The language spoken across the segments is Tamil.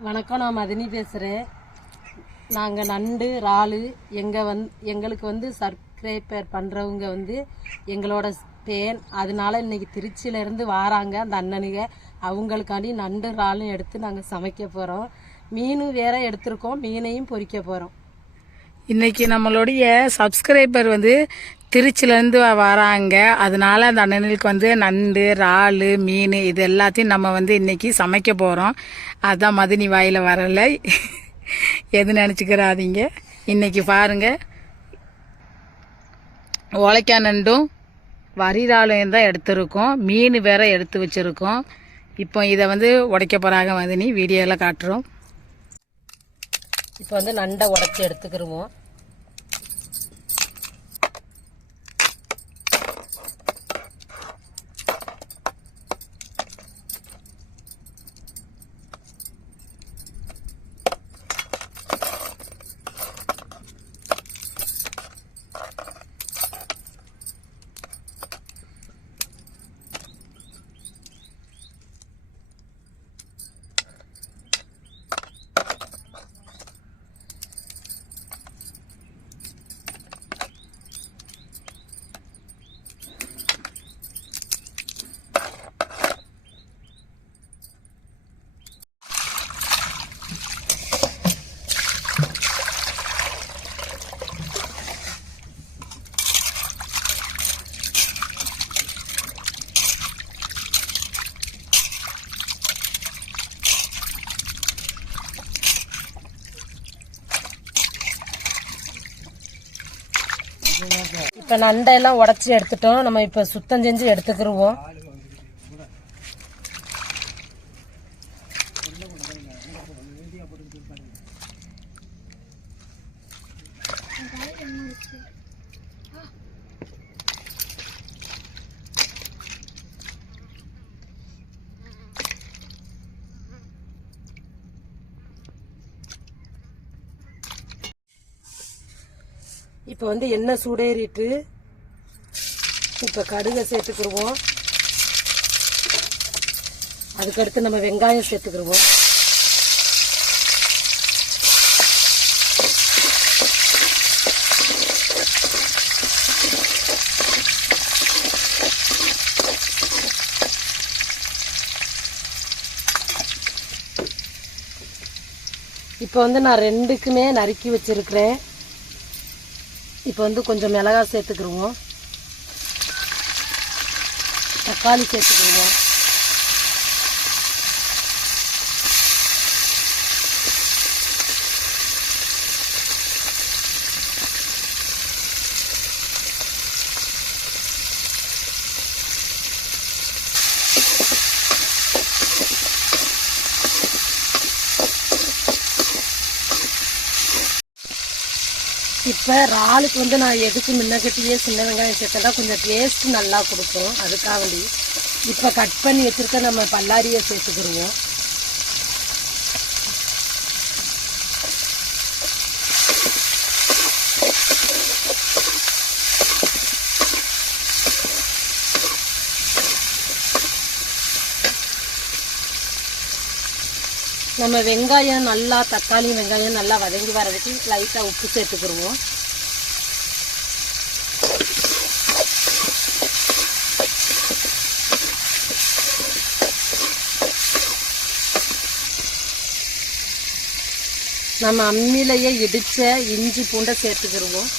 வணக்கம் நான் மதினி பேசுகிறேன் நாங்கள் நண்டு இறாலு எங்கள் வந் எங்களுக்கு வந்து சப்ஸ்கிரைபர் பண்ணுறவங்க வந்து எங்களோட பேன் அதனால இன்றைக்கி திருச்சியிலேருந்து வாராங்க அந்த அண்ணனுங்க அவங்களுக்காண்டி நண்டு இறாலும் எடுத்து நாங்கள் சமைக்க போகிறோம் மீனும் வேற எடுத்திருக்கோம் மீனையும் பொறிக்க போகிறோம் இன்றைக்கி நம்மளுடைய சப்ஸ்கிரைபர் வந்து திருச்சிலேருந்து வராங்க. அதனால அந்த அண்ணனுக்கு வந்து நண்டு இறாலு மீன் இது எல்லாத்தையும் நம்ம வந்து இன்றைக்கி சமைக்க போகிறோம் அதுதான் மதினி வாயில் வரலை. எது நினச்சிக்கிறாதீங்க? இன்றைக்கி பாருங்கள் உழைக்கா நண்டும் வரிராலையும் தான் எடுத்திருக்கோம். மீன் வேற எடுத்து வச்சுருக்கோம். இப்போ இதை வந்து உடைக்க போகிறாங்க மதினி. வீடியோவில் காட்டுறோம். இப்போ வந்து நண்டை உடச்சி எடுத்துக்கிருவோம். இப்போ நண்டையெல்லாம் உடச்சி எடுத்துட்டோம். நம்ம இப்போ சுத்தம் செஞ்சு எடுத்துக்கிருவோம். இப்போ வந்து எண்ணெய் சூடேறிட்டு இப்போ கடுகை சேர்த்துக்கிடுவோம் அதுக்கடுத்து நம்ம வெங்காயம் சேர்த்துக்கிடுவோம் இப்போ வந்து நான் ரெண்டுக்குமே நறுக்கி வச்சுருக்கிறேன். இப்போ வந்து கொஞ்சம் மிளகாய் சேர்த்துக்கிடுவோம் தக்காளி சேர்த்துக்கிடுவோம் இப்போ இறாலுக்கு வந்து நான் எதுக்கு முன்னகட்டியே சின்ன வெங்காயம் சேர்த்தா கொஞ்சம் டேஸ்ட் நல்லா கொடுக்கும். அதுக்காக வேண்டி இப்போ கட் பண்ணி வச்சுருக்க நம்ம பல்லாரியை சேர்த்துக்கிடுவோம் நம்ம வெங்காயம் நல்லா தக்காளி வெங்காயம் நல்லா வதங்கி வரதுக்கு லைட்டாக உப்பு சேர்த்துக்கிருவோம் நம்ம அம்மியிலேயே இடித்த இஞ்சி பூண்டை சேர்த்துக்கிடுவோம்.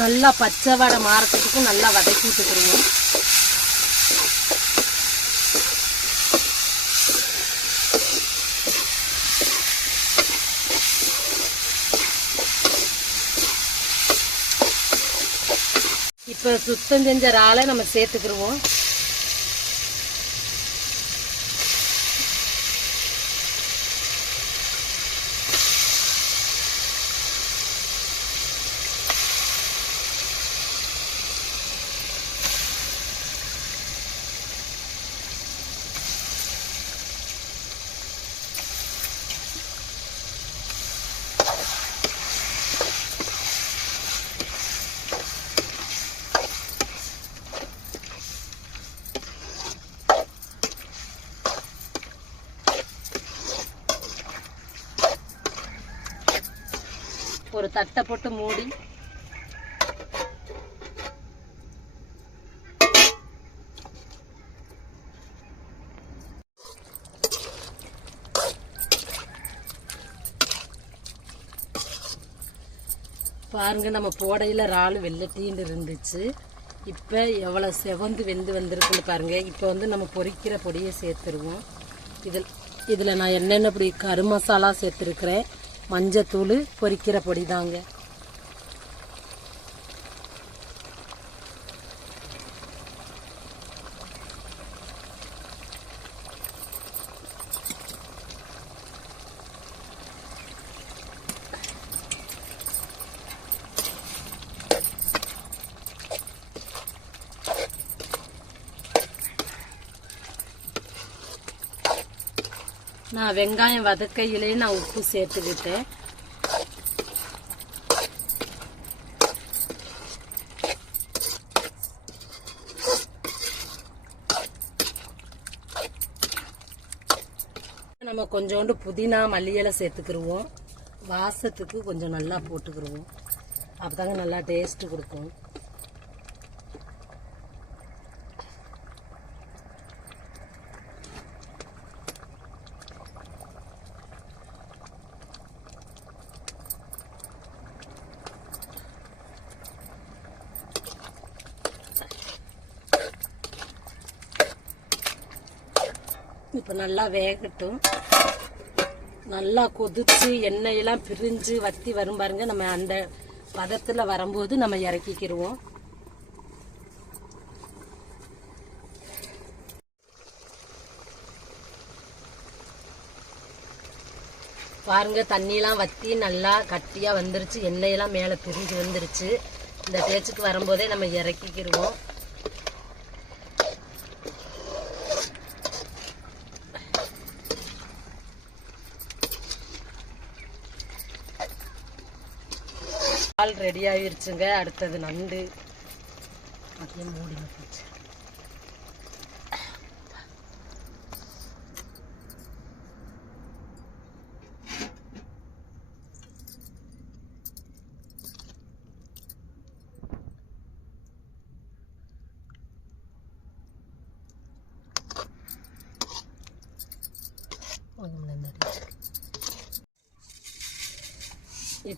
நல்லா பச்சை வடை மாறத்துக்கும் நல்லா வதக்கி விட்டுக்கிருவோம் இப்போ சுத்தம் செஞ்ச ஆளை நம்ம சேர்த்துக்கிடுவோம் தட்டை போட்டு மூடி. பாருங்க நம்ம போடையில் இறால் வெள்ளட்டின்னு இருந்துச்சு. இப்போ எவ்வளோ செவந்து வெந்து வந்திருக்குன்னு பாருங்க. இப்போ வந்து நம்ம பொரிக்கிற பொடியை சேர்த்துருவோம். இதில் இதில் நான் என்னென்ன இப்படி கரு மசாலா சேர்த்துருக்குறேன். மஞ்சத்தூள் பொரிக்கிற பொடி தாங்க நான் வெங்காயம் வதக்கையிலே நான் உப்பு சேர்த்துக்கிட்டேன். நம்ம கொஞ்சோண்டு புதினா மல்லியலை சேர்த்துக்கிடுவோம் வாசத்துக்கு கொஞ்சம் நல்லா போட்டுக்கிருவோம். அப்போதாங்க நல்லா டேஸ்ட்டு கொடுக்கும். நல்லா வேகட்டும். நல்லா கொதிச்சு எண்ணெயெல்லாம் பிரிஞ்சு வத்தி வரும் பாருங்க. நம்ம அந்த பதத்தில் வரும்போது நம்ம இறக்கிக்கிருவோம். பாருங்க தண்ணியெல்லாம் வத்தி நல்லா கட்டியாக வந்துருச்சு. எண்ணெயெல்லாம் மேலே பிரிஞ்சு வந்துருச்சு. இந்த டேச்சுக்கு வரும்போதே நம்ம இறக்கிக்கிடுவோம் பால் ரெடி ஆகிருச்சுங்க அடுத்தது நண்டு. அப்படியே மூடி போச்சு.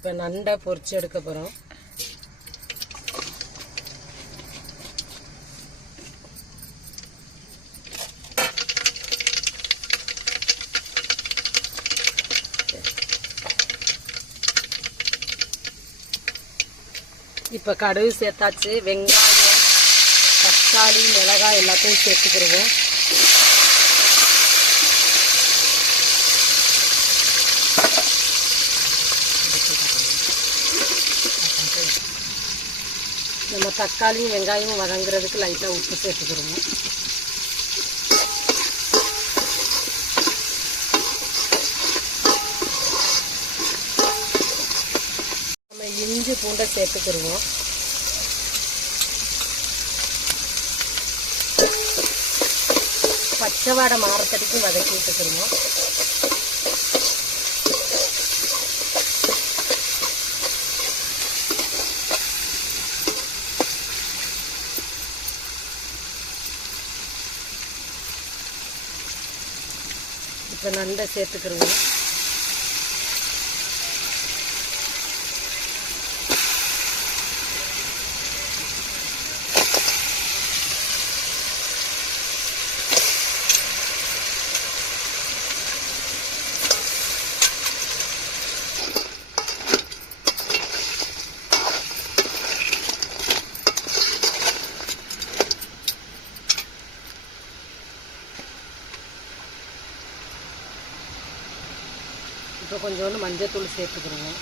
இப்போ நண்டை பொறிச்சு எடுக்க போகிறோம் இப்போ கடுகு சேர்த்தாச்சு வெங்காயம் தக்காளி மிளகாய் எல்லாத்தையும் சேர்த்துக்கிடுவோம். நம்ம தக்காளியும் வெங்காயமும் வதங்குறதுக்கு லைட்டாக உப்பு சேர்த்துக்கிடுவோம். நம்ம இஞ்சி பூண்டை சேர்த்துக்கிடுவோம். பச்சை வாடை மாறத்தடிக்கும் வதக்கி விட்டுக்கிடுவோம். இப்போ நண்டை சேர்த்துக்கிடுவோம் இப்போ கொஞ்சோண்டு மஞ்சத்தூள் சேர்த்துக்கிடுவோம்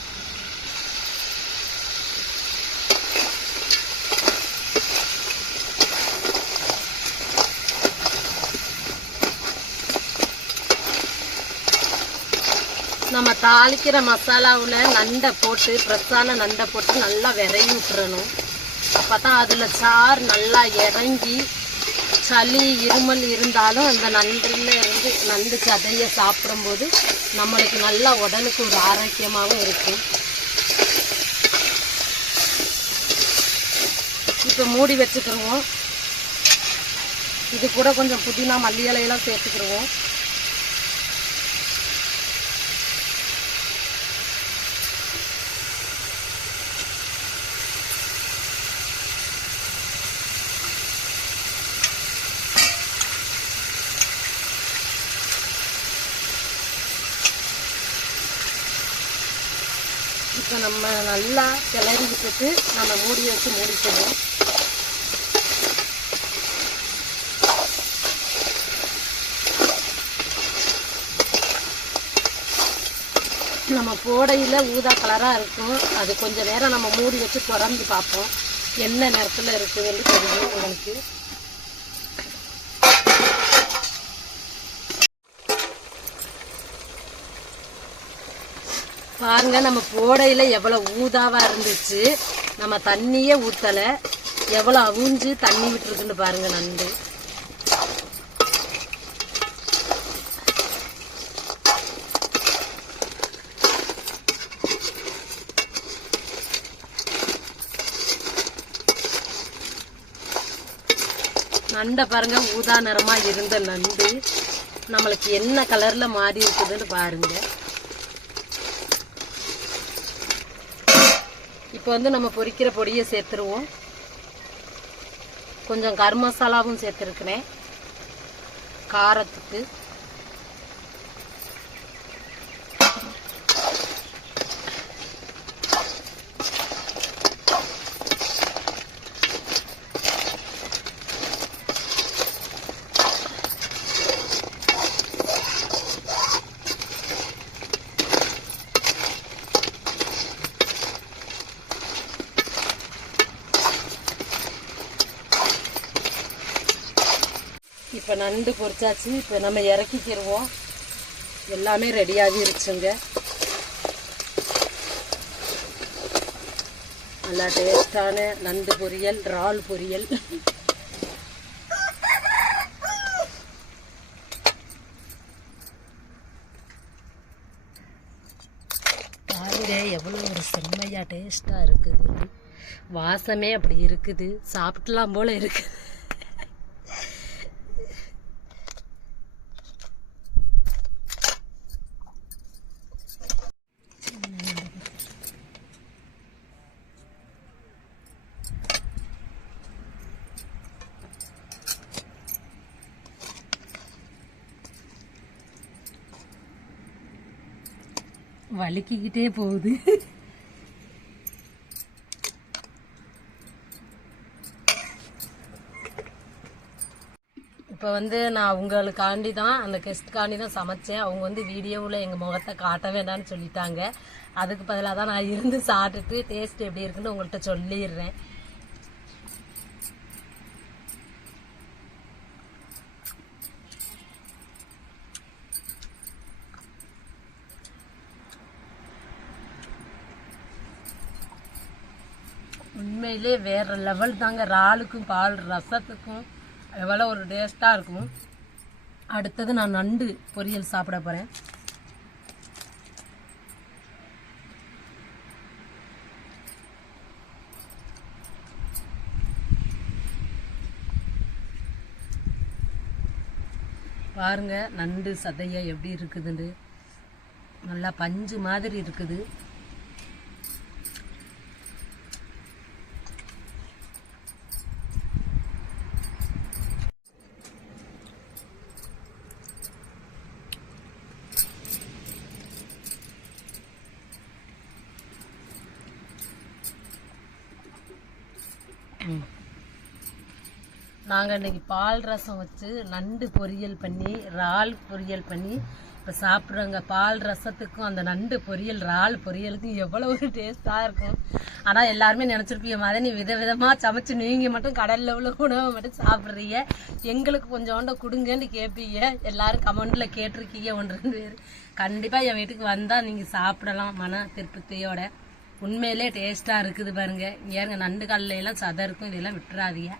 நம்ம தாளிக்கிற மசாலாவில் நண்டை போட்டு ஃப்ரெஷ்ஷான நண்டை போட்டு நல்லா விரைவி விட்டுறணும். அப்போ தான் அதில் சார் நல்லா இறங்கி சளி இருமல் இருந்தாலும் அந்த நன்றில் இருந்து நண்டு சதையை சாப்பிடும்போது நம்மளுக்கு நல்லா உடலுக்கு ஒரு ஆரோக்கியமாகவும் இருக்கும். இப்போ மூடி வச்சுக்கிடுவோம் இது கூட கொஞ்சம் புதினா மல்லி இலையெல்லாம் சேர்த்துக்கிடுவோம் இப்போ நம்ம நல்லா கிளறி விட்டுட்டு நம்ம மூடி வச்சு மூடிக்கணும். நம்ம போடையில் ஊதா கலராக இருக்கும். அது கொஞ்சம் நேரம் நம்ம மூடி வச்சு திறந்து பார்ப்போம். என்ன நேரத்தில் இருக்குதுன்னு தெரியும் உங்களுக்கு. பாருங்க நம்ம போடையில் எவ்வளோ ஊதாவாக இருந்துச்சு. நம்ம தண்ணியே ஊற்றலை எவ்வளோ அவுஞ்சு தண்ணி விட்டுருக்குன்னு பாருங்க நண்டு. நண்டை பாருங்க ஊதா நிறமா இருந்த நண்டு. நம்மளுக்கு என்ன கலர்ல மாறி இருக்குதுன்னு பாருங்க. இப்போ வந்து நம்ம பொரிக்கிற பொடியை சேர்த்துருவோம். கொஞ்சம் கரம் மசாலாவும் சேர்த்துருக்கிறேன். காரத்துக்கு இப்போ நண்டு பொறிச்சாச்சு. இப்போ நம்ம இறக்கிக்கிடுவோம் எல்லாமே ரெடியாகி இருச்சுங்க. நல்லா டேஸ்டான நண்டு பொரியல் இறால் பொரியல். பாருங்க எவ்வளோ ஒரு செம்மையாக டேஸ்ட்டாக இருக்குது. வாசமே அப்படி இருக்குது. சாப்பிடலாம் போல இருக்குது. வலிக்கிக்கிட்டே போகுது. இப்போ வந்து நான் உங்களுக்காண்டி தான் அந்த கெஸ்ட்டுக்காண்டி தான் சமைச்சேன். அவங்க வந்து வீடியோவில் எங்கள் முகத்தை காட்ட வேண்டாம்னு சொல்லிட்டாங்க. அதுக்கு பதிலாக தான் நான் இருந்து சாப்பிட்டுட்டு டேஸ்ட் எப்படி இருக்குன்னு உங்கள்கிட்ட சொல்லிடுறேன். உண்மையிலே வேற லெவல் தாங்க. இறாலுக்கும் பால் ரசத்துக்கும் எவ்வளோ ஒரு டேஸ்ட்டாக இருக்கும். அடுத்தது நான் நண்டு பொரியல் சாப்பிட போகிறேன் பாருங்க நண்டு சதையா எப்படி இருக்குதுன்னு. நல்லா பஞ்சு மாதிரி இருக்குது. நாங்கள் இன்றைக்கி பால் ரசம் வச்சு நண்டு பொரியல் பண்ணி இறால் பொரியல் பண்ணி இப்போ சாப்பிட்றோங்க. பால் ரசத்துக்கும் அந்த நண்டு பொரியல் இறால் பொரியலுக்கும் எவ்வளோ ஒரு டேஸ்ட்டாக இருக்கும். ஆனால் எல்லாருமே நினச்சிருப்பீங்க மாதிரி நீ விதவிதமாக சமைச்சு நீங்கள் மட்டும் கடலில் உள்ள உணவை மட்டும் சாப்பிட்றீங்க. எங்களுக்கு கொஞ்சோண்ட கொடுங்கன்னு கேட்பீங்க எல்லோரும் கமெண்டில் கேட்டிருக்கீங்க ஒன்று ரெண்டு பேர். கண்டிப்பாக என் வீட்டுக்கு வந்தால் நீங்கள் சாப்பிடலாம் மன திருப்தியோட. உண்மையிலே டேஸ்ட்டாக இருக்குது பாருங்க. இங்கே இருங்க நண்டு கல்லையெல்லாம் எல்லாம் சதை இருக்கும் இதெல்லாம் விட்டுறாதீங்க.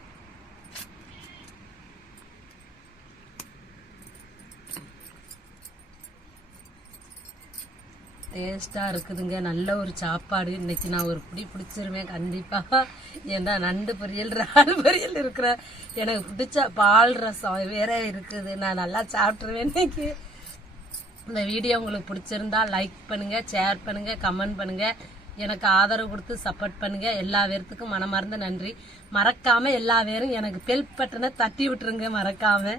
டேஸ்ட்டாக இருக்குதுங்க. நல்ல ஒரு சாப்பாடு. இன்னைக்கு நான் ஒரு பிடி பிடிச்சிருவேன் கண்டிப்பாக ஏன்னா நண்டு பொரியல் இறால் பொரியல் இருக்கிற எனக்கு பிடிச்ச பால் ரசம் வேற இருக்குது. நான் நல்லா சாப்பிட்ருவேன் இன்னைக்கு. இந்த வீடியோ உங்களுக்கு பிடிச்சிருந்தா லைக் பண்ணுங்க ஷேர் பண்ணுங்க கமெண்ட் பண்ணுங்க. எனக்கு ஆதரவு கொடுத்து சப்போர்ட் பண்ணுங்க. எல்லா பேர்த்துக்கும் மனமார்ந்த நன்றி. மறக்காம எல்லா பேரும் எனக்கு பெல் பட்டனை தட்டி விட்டுருங்க மறக்காம.